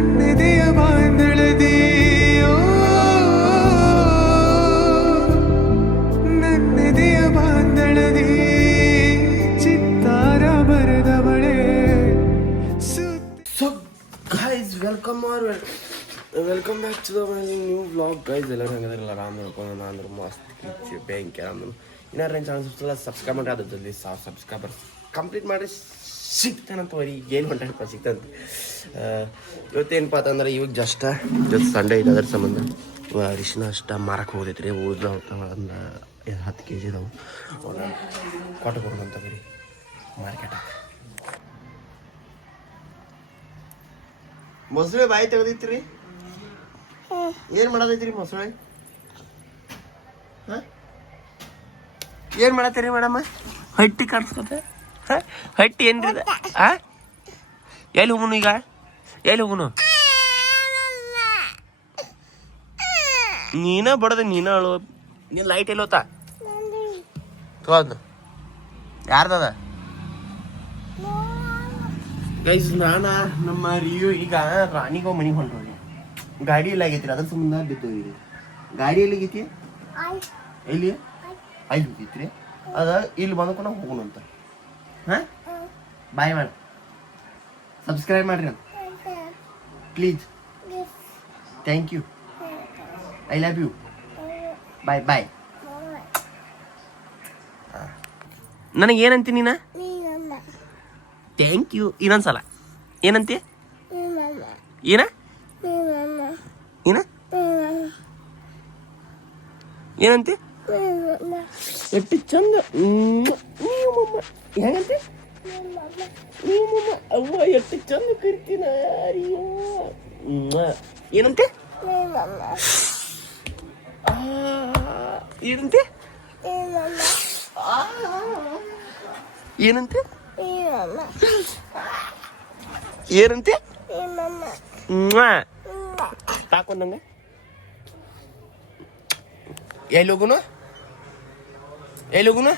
ನನ್ನೆದೆಯ ಬಾಂಧಳದಿ ನನ್ನೆದೆಯ ಬಾಂಧಳದಿ ಚಿತ್ತಾರ ಬರೆದವಳೆ. So guys, welcome back to the new vlog guys. ಎಲ್ಲರೂ ಹೆಂಗದಿರಲ್ಲ ಆರಾಮ್ ನೋಡ್ಕೊಂಡು ನಾನು ಮಸ್ತ್ ಕಿಚ್ಚಿ ಬ್ಯಾಂಕ್ ಆರಾಮ್ ಇನ್ನಾರು ಏನು ಚಾನಲ್ ಸಬ್ಸ್ಕ್ರೈಬ್ ಮಾಡಿ ಅದು ಜಲ್ದಿ ಸಬ್ಸ್ಕ್ರೈಬರ್ಸ್ ಕಂಪ್ಲೀಟ್ ಮಾಡಿ ಸಿಗ್ತಾನಂತ ಬರೀ ಏನು ಹೊಂಟಪ್ಪ ಸಿಗ್ತಂತ. ಇವತ್ತೇನಪ್ಪ ಅಂತಂದ್ರೆ ಇವಾಗ ಜಸ್ಟ್ ಇವತ್ತು ಸಂಡೇ ಇದೆ, ಅದ್ರ ಸಂಬಂಧ ಅರಿಶಿನ ಅಷ್ಟ ಮಾರಕ್ಕೆ ಹೋಗೈತೆ ರೀ. ಉಳಿದ ಒಂದು 10 kg ಇದಾವೆ, ಕೊಟ್ಟು ಕೊಡೋಣಂತ ಬರೀ ಮಾರ್ಕೆಟಾಗ. ಮೊಸಳೆ ಬಾಯಿ ತೆಗೆದೈತ್ರಿ, ಏನು ಮಾಡೋದೈತ್ರಿ ಮೊಸಳೆ? ಹಾಂ ಏನು ಮಾಡತ್ತೀರಿ ಮೇಡಮ್ಮ? ಹಟ್ಟಿ ಕಾಣಿಸ್ಕೊತ ಹಟ್ಟಿ ಏನ್ರಿ? ಹಾಂ ಎಲ್ಲಿ ಹೋಗುನು ಈಗ? ಎಲ್ಲಿ ಹೋಗುನು? ನೀನ ಬಡದ ನೀನ ಅಳು. ನೀನು ಲೈಟ್ ಎಲ್ಲಿ ಹೋತಾ? ತೋದ್ ಯಾರ್ದದ? ಗೈಸ್ ನಮ್ಮ ರಿಯು ಈಗ ರಾಣಿಗೋ ಮನೆಗೆ ಹೊಂಟೋಗಿ ಗಾಡಿ ಎಲ್ಲ ಆಗೈತ್ರಿ, ಅದ್ರ ಸಂಬಂಧ ಬಿದ್ದೋಗಿರಿ. ಗಾಡಿ ಎಲ್ಲಿ ಆಗೈತಿ? ಎಲ್ಲಿ ಅಲ್ಲಿ ಹೋಗಿತ್ರಿ? ಅದ ಇಲ್ಲಿ ಬಂದ್ಕೊಂಡು ನಾವು ಹೋಗೋಣ ಅಂತ. ಹಾಂ ಬಾಯ್ ಮಾಡಿ ಸಬ್ಸ್ಕ್ರೈಬ್ ಮಾಡ್ರಿ please. Thank you, I love you, bye bye. ನನಗೆ ಏನಂತಿ ನೀನ? Thank you. ಇನ್ನೊಂದ್ಸಲ ಏನಂತಿ? ಏನ ಏನ ಏನಂತಿ? ಎಷ್ಟು ಚಂದ ಹೆಂಗಂತೆ? ಅವ್ವ ಎಷ್ಟು ಚಂದ ಕರಿತೀನ. ಏನಂತೆ? ಏನಂತೆ? ಏನಂತೆ? ಏನಂತೆ? ತಾಕೊಂಡಂಗ ಎಲ್ಲಿ ಹೋಗುನು? ಎಲ್ಲಿ ಹೋಗುನು?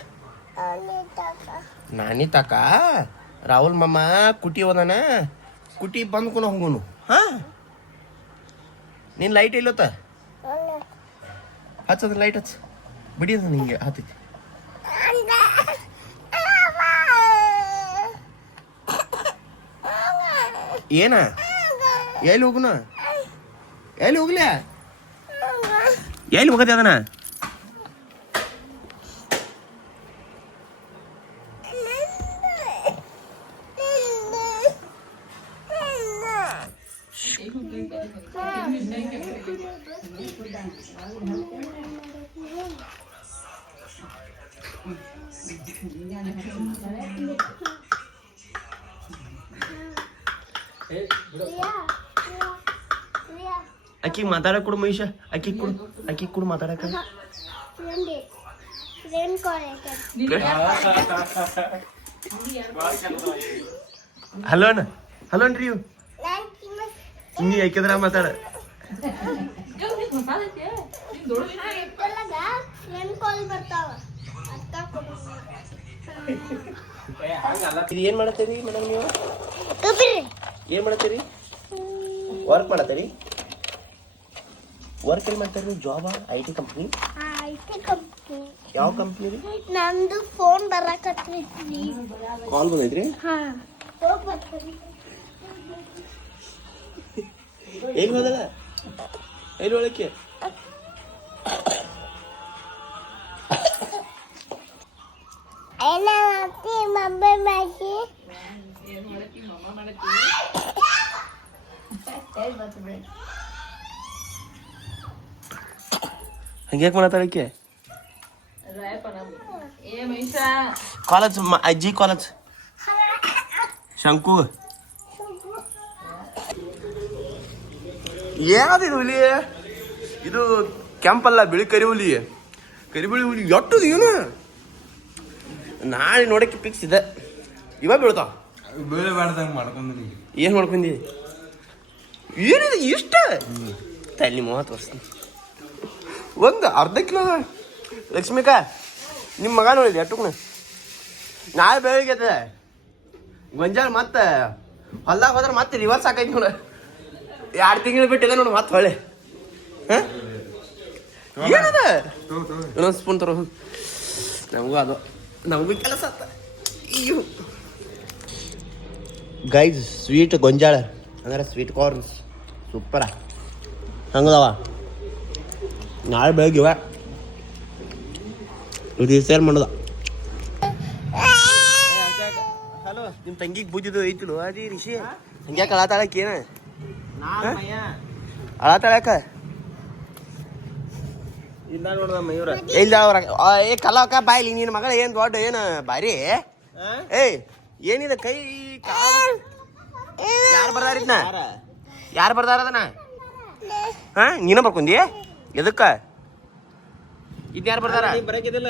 ನಾನಿ ತಾಕ ರಾಹುಲ್ ಮಾಮ ಕುಟಿ ಹೋದಾನ, ಕುಟಿ ಬಂದ್ಕೊಂಡು ಹೋಗುನು. ಹಾಂ ನೀನು ಲೈಟ್ ಎಲ್ಲೋತ್ತ? ಹಚ್ಚದ ಲೈಟ್ ಹಚ್ಚ ಬಿಡಿ, ಅದು ನಿಂಗೆ ಹತ್ತೈತಿ. ಏನ ಎಲ್ಲಿ ಹೋಗುನ? ಎಲ್ಲಿ ಹೋಗ್ಲ? ಎಲ್ಲಿ ಹೋಗತ್ತೆ ಅದನ್ನ? ಅಕ್ಕಿ ಮಾತಾಡಕ್ ಕೊಡು ಮಹೇಶ, ಅಕ್ಕಿ ಕೊಡು ಮಾತಾಡಕ. ಹಲೋ ಅಣ್ಣ, ಹಲೋ ಅನ್ರಿ. ನೀ ಯಾಕಿದ್ರ ಮಾತಾಡ. ಏನ್ ಮಾಡತ್ತೀರಿ ಮೇಡಮ್ ನೀವು? ಏನ್ ಮಾಡತ್ತೀರಿ? ವರ್ಕ್ ಮಾಡತ್ತೀರಿ? ವರ್ಕ್ ಎಲ್ಲಿ ಮಾಡ್ತಾರೆ ನೀವು? ಜಾಬ್? IT company? ಯಾವ ಕಂಪ್ನಿ ರೀ? ನಂದು ಫೋನ್ ಬರಕತ್ರಿ. ಕಾಲ್ ಬಂದೈತ್ರಿ? ಎಲ್ಲಿ ಹೋದಲ್ಲ? ಎಲ್ಲಿ ಒಳಕ್ಕೆ? ಹಂಗ್ಯಾಕೆ ಮಾಡತ್ತಾಳಕ್ಕೆ? ಕಾಲೇಜ್ ಅಜ್ಜಿ ಕಾಲೇಜ್ ಶಂಕು. ಯಾವ್ದಿದು ಹುಲಿ? ಇದು ಕೆಂಪಲ್ಲ, ಬಿಳಿ ಕರಿ ಹುಲಿ. ಕರಿಬಿಳಿ ಹುಲಿ ಎಟ್ಟದು ಏನು? ನಾಳೆ ನೋಡಕ್ಕೆ ಫಿಕ್ಸ್ ಇದೆ. ಇವಾಗ ಬೀಳ್ತಾವ. ಬೀಳಬಾರ್ದಂಗೆ ಮಾಡ್ಕೊಂಡಿ. ಏನು ಮಾಡ್ಕೊಂಡಿ? ಏನಿದೆ ಇಷ್ಟ? ತಲ್ಲಿ 30 ವರ್ಷ ಒಂದು ಅರ್ಧ ಕಿಲೋ. ಲಕ್ಷ್ಮಿಕಾ ನಿಮ್ಮ ಮಗ ನೋಡಿದ್ರಿ ಅಟ್ಟುಕ್ನ ನಾಳೆ ಬೆಳಿಗ್ಗೆ ಗೊಂಜಾಳ ಮತ್ತೆ ಹೊಲ್ದಾಗ ಹೋದ್ರೆ ಮತ್ತೆ ರಿವರ್ಸ್ ಹಾಕೈತಿ ನೋಡ. 2 ತಿಂಗಳು ಬಿಟ್ಟಿದೆ ನೋಡು ಮತ್ತೆ ಹೊಳೆ ಏನದ ಇನ್ನೊಂದು ಸ್ಪೂನ್ ತರೋ ನಮಗೂ ಕೆಲಸ ಆತ ಗೈಸ್ ಸ್ವೀಟ್ ಗೊಂಜಾಳ ಅಂದ್ರೆ ಸ್ವೀಟ್ ಕಾರ್ನ್ಸ್ ಸೂಪರ ಹಂಗದವ ನಾಳೆ ಬೆಳಗ್ಗೆ ಇವ ಇದು ಸೇರ್ ಮಾಡೋದ ಹಲೋ ನಿಮ್ಮ ತಂಗಿಗೆ ಬುದ್ಧಿದು ಐತಿಲು ಅದಿ ರಿಷಿ ಹಂಗ್ಯಾಕೆ ಅಳತಾಳಕ್ಕೆ ಏನ ಅಳತಾಳಕ ಇಲ್ಲ ನೋಡ್ದ ಮಯೂರ ಇಲ್ಲ ಅವ್ರ ಏ ಕಲವಕ್ಕ ಬಾಯ್ಲಿ ನಿನ್ನ ಮಗಳ ಏನು ದೊಡ್ಡ ಏನು ಬಾರಿ ಏಯ್ ಏನಿದೆ ಕೈ ಯಾರು ಬರ್ದಾರ ಇದನ್ನ ಯಾರು ಬರ್ದಾರ ಅದನ್ನ ಹಾ ನೀನ ಬರ್ಕೊಂಡಿ ಎದಕ್ಕ ಇದ್ ಯಾರು ಬರ್ದಾರ ಬರಕಿದಿಲ್ಲ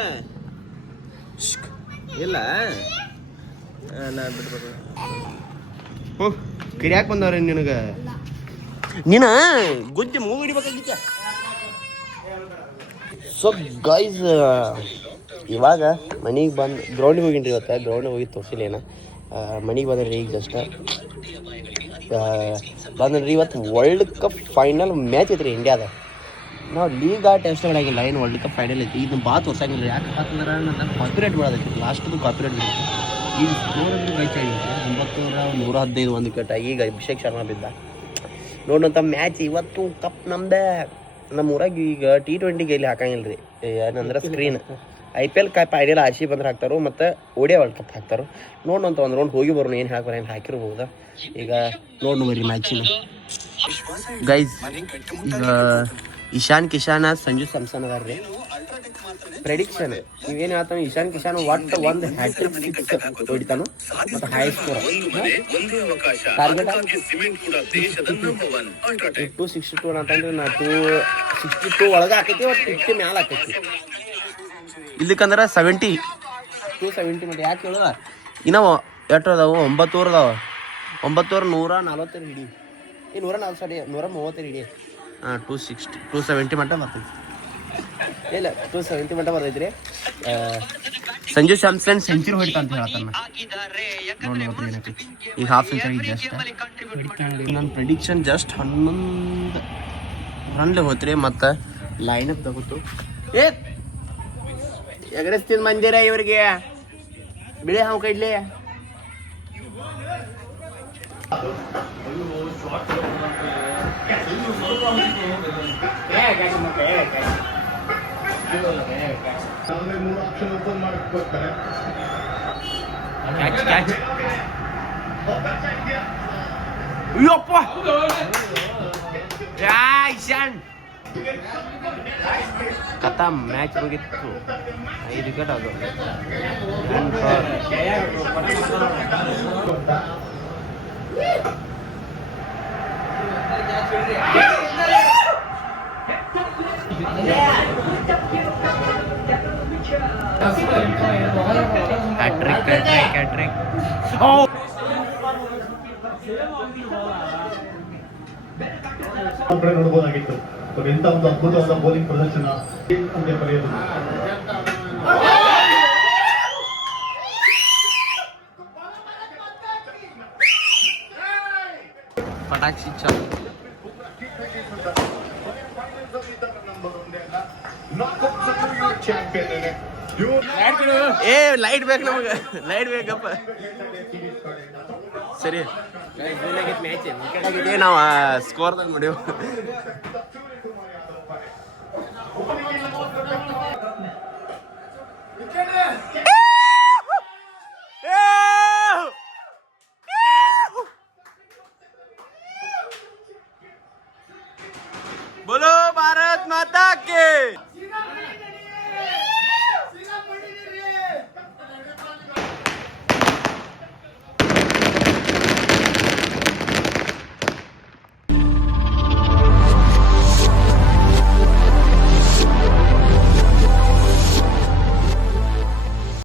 ಇಲ್ಲ ನಾ ಬಿಡ್ಬೇಕು ಕಿರಿಯಾಕ ಬಂದವ್ರ ನಿನಗ ನೀನ ಗುದ್ದಿ ಮೂಗು ಹಿಡಿಬೇಕಾಗಿತ್ತ ಸೊ ಗೈಸ್ ಇವಾಗ ಮನೆಗೆ ಬಂದು ಗ್ರೌಂಡಿಗೆ ಹೋಗಿನ್ರಿ ಇವತ್ತು ಗ್ರೌಂಡಿಗೆ ಹೋಗಿ ತೋರಿಸಿಲ್ಲ ಏನ ಮನೆಗೆ ಬಂದ್ರಿ ಈಗ ಜಸ್ಟ್ ಬಂದ್ರಿ ಇವತ್ತು ವರ್ಲ್ಡ್ ಕಪ್ ಫೈನಲ್ ಮ್ಯಾಚ್ ಐತ್ರಿ ಇಂಡಿಯಾದ ನಾವು ಲೀಗ್ ಟೆಸ್ಟ್ ಮಾಡಾಗಿಲ್ಲ ಏನು ವರ್ಲ್ಡ್ ಕಪ್ ಫೈನಲ್ ಐತಿ ಇದನ್ನ ಭಾಳ ತೋರ್ಸಂಗಿಲ್ಲ ಯಾಕೆ ಯಾಕಂದ್ರೆ ನನ್ನ ಕಾಪಿರೇಟ್ ಮಾಡೋದೈತಿ ಲಾಸ್ಟ್ದು ಕಾಪಿರೇಟ್ ಈಗ ಸ್ಕೋರ್ ಮ್ಯಾಚ್ ಆಗಿತ್ತು 9,115 ಒಂದು ವಿಕೆಟ್ ಈಗ ಅಭಿಷೇಕ್ ಶರ್ಮಾ ಬಿದ್ದ ನೋಡೋಂಥ ಮ್ಯಾಚ್ ಇವತ್ತು ಕಪ್ ನಮ್ದೇ ನಮ್ಮ ಊರಾಗ ಈಗ T20 ಇಲ್ಲಿ ಹಾಕಂಗಿಲ್ಲ ರೀ ಏನಂದ್ರೆ screen IPL cup ideal RC ಬಂದ್ರೆ ಹಾಕ್ತಾರೋ ಮತ್ತು ಓಡಿಯಾ ವರ್ಲ್ಡ್ ಕಪ್ ಹಾಕ್ತಾರೋ ನೋಡೋಂಥ ಒಂದು ರೌಂಡ್ ಹೋಗಿ ಬರೋಣ ಏನು ಹಾಕ್ಬಾರ ಏನು ಹಾಕಿರ್ಬೋದ ಈಗ ನೋಡ್ ಬರ್ರಿ ಮ್ಯಾಚಿನ ಗೈಸ್ ಈಗ ಇಶಾನ್ ಕಿಶಾನ್ ಸಂಜು ಸ್ಯಾಮ್ಸನ್ ಅದಾರ ರೀ ಪ್ರೆಡಿಕ್ಷನ್ ನೀವೇನು ಹೇಳ್ತಾನೆ ಇಶಾನ್ ಕಿಶಾನ್ ಒಟ್ಟು ಒಂದು ಹ್ಯಾಟ್ರಿಕ್ 6 ಹೊಡಿತಾನು ಮತ್ತು ಹೈ ಸ್ಕೋರ್ ಟಾರ್ಗೆಟ್ 262 ಅಂತಂದ್ರೆ ನಾ 262 ಒಳಗೆ ಹಾಕೈತಿ ಒಟ್ಟು 50 ಮ್ಯಾಲ ಹಾಕೈತಿ ಇಲ್ಲಿಕಂದ್ರೆ 270 ಮತ್ತೆ ಯಾಕೆ ಹೇಳುವ ಇನ್ನೂ ಎಷ್ಟು ಅದಾವು 9 ಓವರ್ ಅದಾವ 9 ಓವರ್ 140 ಹಿಡಿ 130 ಹಿಡಿ ಹಾಂ 270 ಮಟ್ಟ ಬರ್ತೈತಿ ಇಲ್ಲ 270 ಮಟ್ಟ ಬರ್ತೈತ್ರಿ ಸಂಜು ಸ್ಯಾಮ್ಸನ್ ಸೆಂಚುರಿ ಹೊಡಿತಾ ಅಂತ ಹೇಳ್ತಾನ ನೋಡಿ ಏನೈತಿ ಈಗ ಹಾಫ್ ಸೆಂಚುರಿ ಜಸ್ಟ್ ನನ್ನ ಪ್ರೆಡಿಕ್ಷನ್ ಜಸ್ಟ್ 11 ರನ್ಲೆ ಹೋತ್ರಿ ಮತ್ತು ಲೈನಪ್ ತಗೋತು ಏ ಎಗರಿಸ್ತಿದ್ ಮಂದಿರ ಇವ್ರಿಗೆ ಬಿಳಿ ಹಾವು ಕೈಡ್ಲಿ ಕಥಾ ಮ್ಯಾಚ್ ಹೋಗಿತ್ತು 5 ವಿಕೆಟ್ ಅದು ಹ್ಯಾಟ್ರಿಕ್ ನೋಡಬಹುದಾಗಿತ್ತು ಎಂತ ಒಂದು ಅದ್ಭುತವಾದ ಬೌಲಿಂಗ್ ಪ್ರದರ್ಶನ ಪಡೆಯಲು ಪಟಾಕ್ಷಿ ಏ ಲೈಟ್ ಬೇಕು ನಮಗೆ ಲೈಟ್ ಬೇಕಪ್ಪ ಸರಿ ಮ್ಯಾಚ್ ನಾವು ಸ್ಕೋರ್ದಾಗ ನೋಡೇವು